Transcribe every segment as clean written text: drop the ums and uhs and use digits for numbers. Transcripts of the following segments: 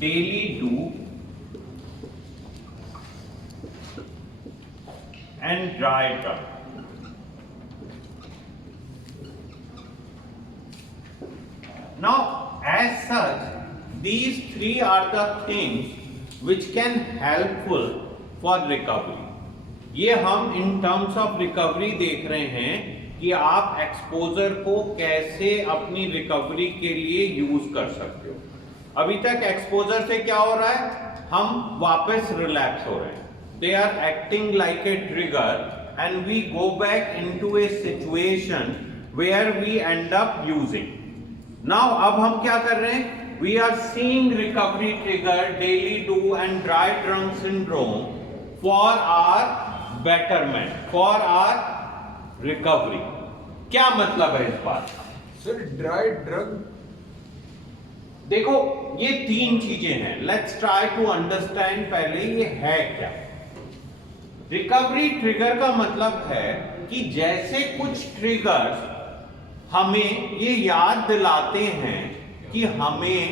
daily do and dry run. Now, as such, these three are the things which can helpful for recovery. ये हम in terms of recovery देख रहे हैं कि आप एक्सपोजर को कैसे अपनी रिकवरी के लिए यूज कर सकते हो। अभी तक एक्सपोजर से क्या हो रहा है, हम वापस रिलैक्स हो रहे हैं। They are acting like a trigger and we go back into a situation where we end up using. Now अब हम क्या कर रहे हैं, we are seeing recovery trigger, daily do and dry trunk syndrome for our betterment, for our recovery. क्या मतलब है इस बात का? सर ड्राई ड्रग, देखो ये तीन चीजें हैं, लेट्स ट्राई टू अंडरस्टैंड पहले ये है क्या। रिकवरी ट्रिगर का मतलब है कि जैसे कुछ ट्रिगर्स हमें ये याद दिलाते हैं कि हमें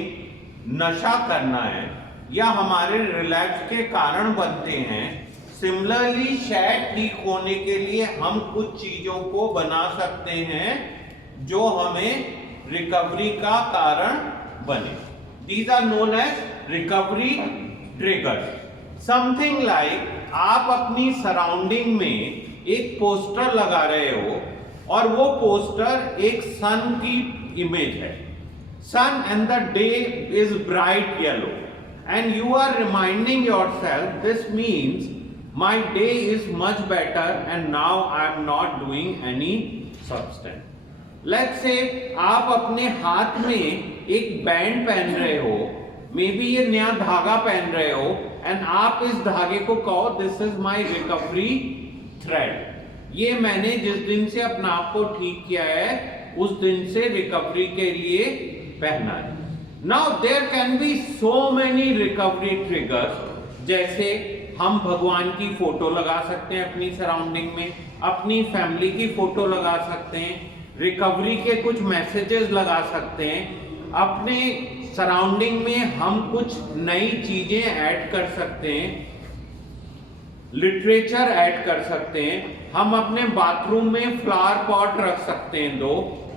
नशा करना है या हमारे रिलैक्स के कारण बनते हैं, सिमिलरली शायद ठीक होने के लिए हम कुछ चीजों को बना सकते हैं जो हमें रिकवरी का कारण बने। These are known as recovery triggers. Something like आप अपनी सराउंडिंग में एक पोस्टर लगा रहे हो और वो पोस्टर एक सन की इमेज है। Sun and the day is bright yellow and you are reminding yourself this means my day is much better and now I am not doing any substance. Let's say आप अपने हाथ में एक बैंड पहन रहे हो, मे बी ये नया धागा पहन रहे हो एंड आप इस धागे को कहो this is my recovery thread. ये मैंने जिस दिन से अपने आप को ठीक किया है उस दिन से रिकवरी के लिए पहना है। Now there can be so many recovery triggers, जैसे हम भगवान की फोटो लगा सकते हैं अपनी सराउंडिंग में, अपनी फैमिली की फोटो लगा सकते हैं, रिकवरी के कुछ मैसेजेस लगा सकते हैं, अपने सराउंडिंग में हम कुछ नई चीजें ऐड कर सकते हैं, लिटरेचर ऐड कर सकते हैं, हम अपने बाथरूम में फ्लावर पॉट रख सकते हैं दो,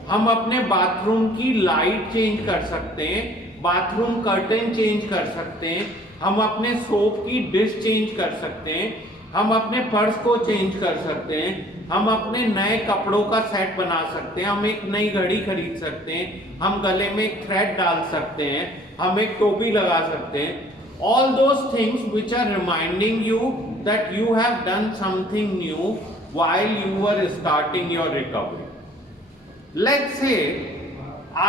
हम अपने बाथरूम की लाइट चेंज कर सकते हैं, बाथरूम कर्टन चेंज कर सकते हैं, हम अपने सोप की डिश चेंज कर सकते हैं, हम अपने पर्स को चेंज कर सकते हैं, हम अपने नए कपड़ों का सेट बना सकते हैं, हम एक नई घड़ी खरीद सकते हैं, हम गले में एक थ्रेड डाल सकते हैं, हम एक टोपी लगा सकते हैं। All those things which are reminding you that you have done something new while you are starting your recovery. Let's say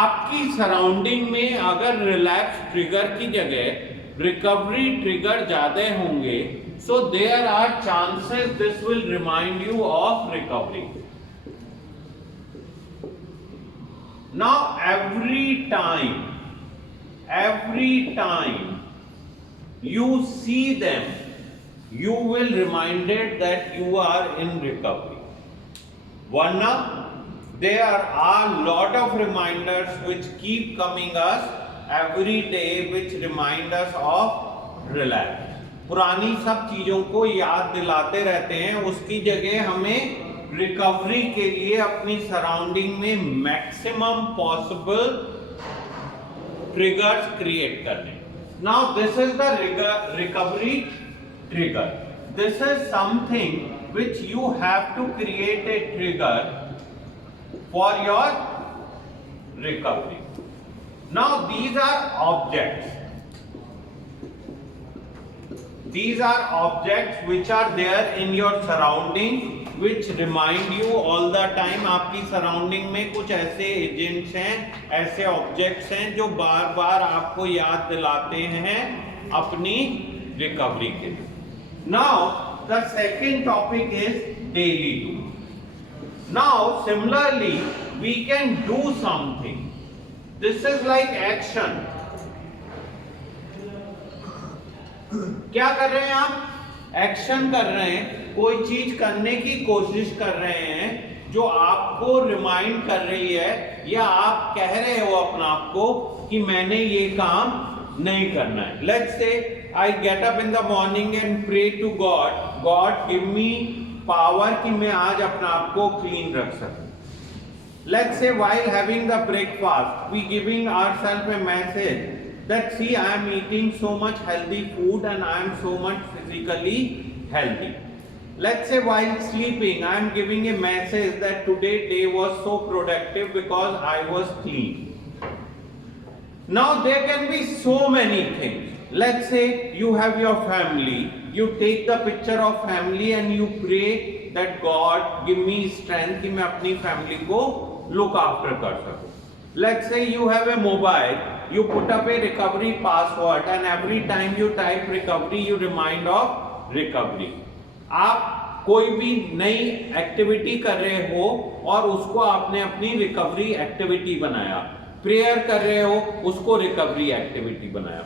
आपकी सराउंडिंग में अगर रिलैक्स ट्रिगर की जगह रिकवरी ट्रिगर ज्यादा होंगे, so there are chances this will remind you of recovery. Now every time you see them, you will reminded that you are in recovery. Varna, there are lot of reminders which keep coming us every day which remind us of relax. पुरानी सब चीजों को याद दिलाते रहते हैं, उसकी जगह हमें रिकवरी के लिए अपनी सराउंडिंग में मैक्सिमम पॉसिबल ट्रिगर्स क्रिएट करने। Now this is the recovery trigger. This is something which you have to create a trigger for your recovery. Now these are objects. These are objects which are there in your surrounding which remind you all the time। आपकी सराउंडिंग में कुछ ऐसे एजेंट्स हैं, ऐसे ऑब्जेक्ट्स हैं जो बार बार आपको याद दिलाते हैं अपनी रिकवरी के लिए। Now the second topic is daily do. Now similarly we can do something. This is like action. क्या कर रहे हैं आप? एक्शन कर रहे हैं, कोई चीज करने की कोशिश कर रहे हैं जो आपको रिमाइंड कर रही है या आप कह रहे हो अपना आप को कि मैंने ये काम नहीं करना है. Let's say I get up in the morning and pray to God. God give me power कि मैं आज अपना आप को clean रख सकूं. Let's say while having the breakfast, we giving ourselves a message that see I am eating so much healthy food and I am so much physically healthy. Let's say while sleeping, I am giving a message that today day was so productive because I was clean. Now there can be so many things. Let's say you have your family, you take the picture of family and you pray that God give me strength कि मैं अपनी family को look after कर सकूं. Let's say you have a mobile, you put up a recovery password and every time you type recovery you remind of recovery. आप कोई भी नई एक्टिविटी कर रहे हो और उसको आपने अपनी रिकवरी एक्टिविटी बनाया, प्रेयर कर रहे हो उसको रिकवरी एक्टिविटी बनाया.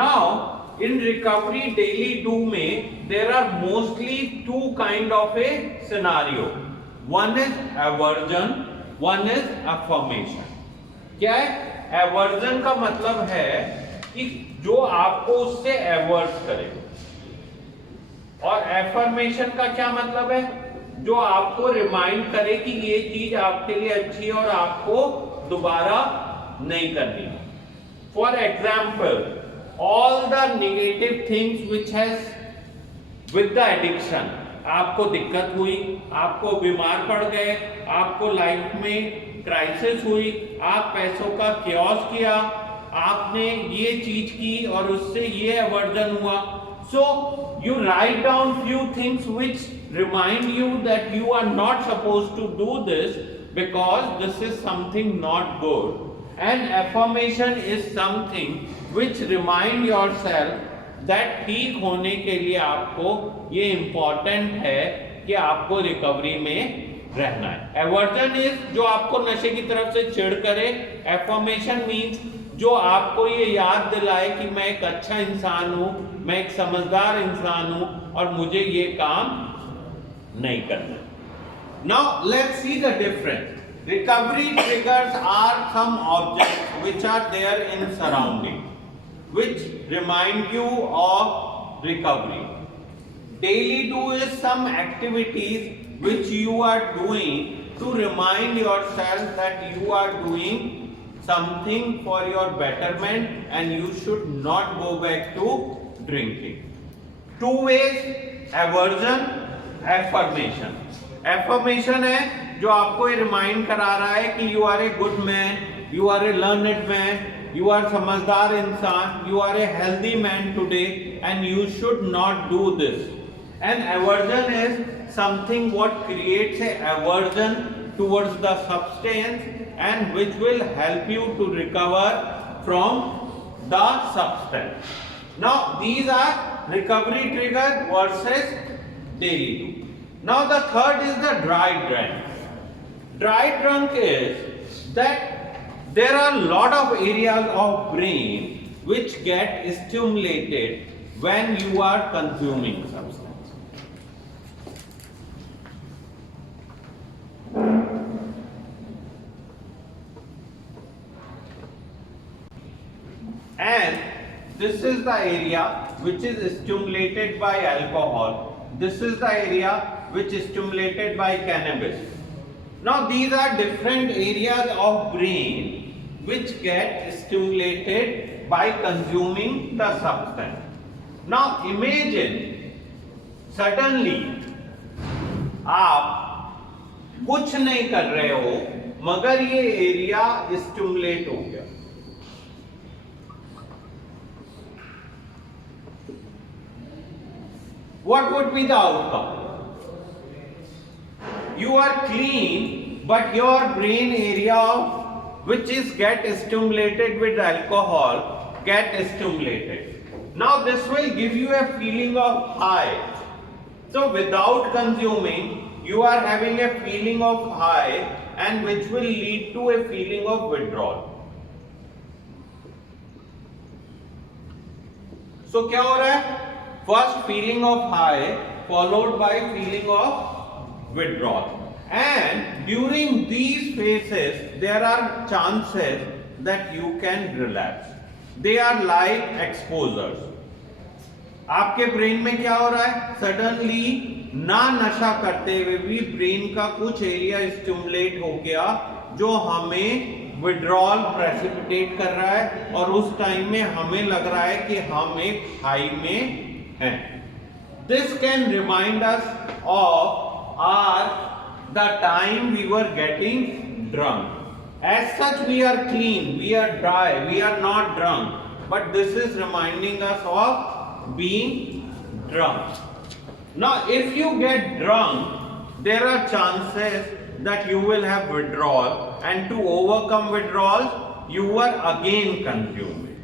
Now in recovery daily do में there are mostly two kind of a scenario. One is aversion, one is affirmation. क्या है एवर्जन? का मतलब है कि जो आपको उससे एवर्ट करे, और एफर्मेशन का क्या मतलब है? जो आपको रिमाइंड करे कि ये चीज आपके लिए अच्छी है और आपको दोबारा नहीं करनी. For example, all the negative things which has with the addiction, आपको दिक्कत हुई, आपको बीमार पड़ गए, आपको लाइफ में क्राइसिस हुई, आप पैसों का क्योस किया, आपने ये चीज की और उससे ये एवर्जन हुआ. So you write down few things which remind you that you are not supposed to do this because this is something not good. And affirmation is something which remind yourself that ठीक होने के लिए आपको ये important है कि आपको रिकवरी में रहना है. एवर्जन इज जो आपको नशे की तरफ से चिढ़ करे. एफर्मेशन मीन्स जो आपको ये याद दिलाए कि मैं एक अच्छा इंसान हूं, मैं एक समझदार इंसान हूं और मुझे ये काम नहीं करना. Now let's see the difference. Recovery triggers are some objects which are there in surrounding which remind you of recovery. Daily do is some activities which you are doing to remind yourself that you are doing something for your betterment and you should not go back to drinking. Two ways: aversion, affirmation. Affirmation है जो आपको ये रिमाइंड करा रहा है कि you are a good man, you are a learned man, you are समझदार इंसान, you are a healthy man today and you should not do this. And aversion is something what creates a aversion towards the substance and which will help you to recover from the substance. Now these are recovery trigger versus daily do. Now the third is the dry drunk. Dry drunk is that there are a lot of areas of brain which get stimulated when you are consuming substance. And this is the area which is stimulated by alcohol. This is the area which is stimulated by cannabis. Now these are different areas of brain which get stimulated by consuming the substance. Now imagine suddenly आप कुछ नहीं कर रहे हो मगर ये area stimulate हो गया. What would be the outcome? You are clean, but your brain area which is get stimulated with alcohol get stimulated. Now this will give you a feeling of high. So without consuming, you are having a feeling of high and which will lead to a feeling of withdrawal. So क्या हो रहा है? First feeling of high followed by feeling of withdrawal. And during these phases, there are chances that you can relapse. They are like exposures. आपके brain में क्या हो रहा है, सडनली ना नशा करते हुए भी ब्रेन का कुछ एरिया स्टिमुलेट हो गया जो हमें विड्रॉल प्रेसिपिटेट कर रहा है, और उस टाइम में हमें लग रहा है कि हम एक हाई में हैं। This can remind us of are the time we were getting drunk. As such we are clean, we are dry, we are not drunk, but this is reminding us of being drunk. Now if you get drunk, there are chances that you will have withdrawal, and to overcome withdrawal you are again consuming.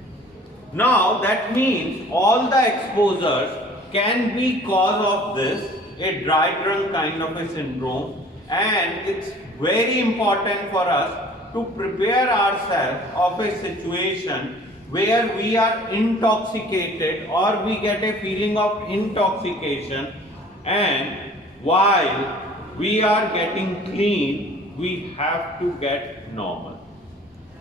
Now that means all the exposures can be cause of this, a dry drunk kind of a syndrome, and it's very important for us to prepare ourselves of a situation where we are intoxicated or we get a feeling of intoxication, and while we are getting clean we have to get normal.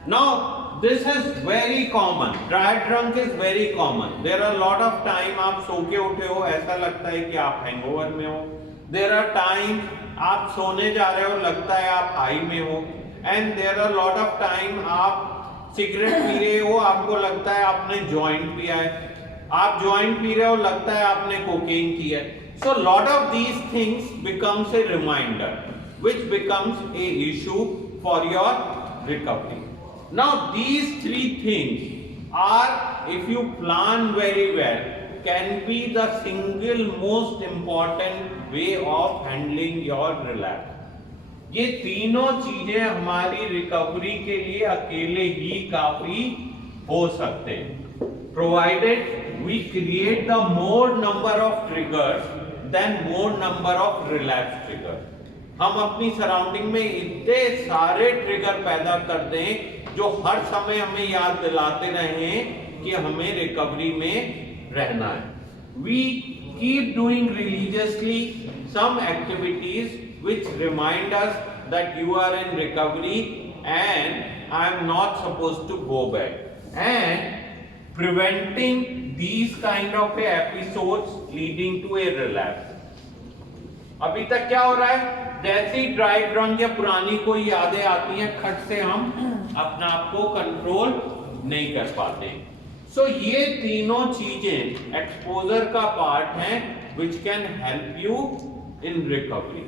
Now this is very common, dry drunk is very common. There are a lot of time आप सो के उठे हो, ऐसा लगता है कि आप हैंगओवर में हो. There are times आप सोने जा रहे हो, लगता है आप हाई में हो. And there are lot of time आप सिगरेट पी रहे हो, आपको लगता है आपने जॉइंट पिया है. आप जॉइंट पी रहे हो, लगता है आपने कोकेन किया है. So lot of these things becomes a reminder which becomes a issue for your recovery. Now these three things are, if you plan very well, can be the single most important way of handling your relapse. ये तीनों चीजें हमारी रिकवरी के लिए अकेले ही काफी हो सकते हैं, provided we create the more number of triggers then more number of relapse triggers. हम अपनी सराउंडिंग में इतने सारे ट्रिगर पैदा कर दें जो हर समय हमें याद दिलाते रहें कि हमें रिकवरी में रहना है. We keep doing religiously some activities which remind us that you are in recovery and I am not supposed to go back, and preventing these kind of episodes leading to a relapse. अभी तक क्या हो रहा है, जैसे ही dry drunk या पुरानी कोई यादें आती हैं, खट से हम अपना आप को कंट्रोल नहीं कर पाते. सो ये तीनों चीजें एक्सपोजर का पार्ट हैं which can help you in recovery.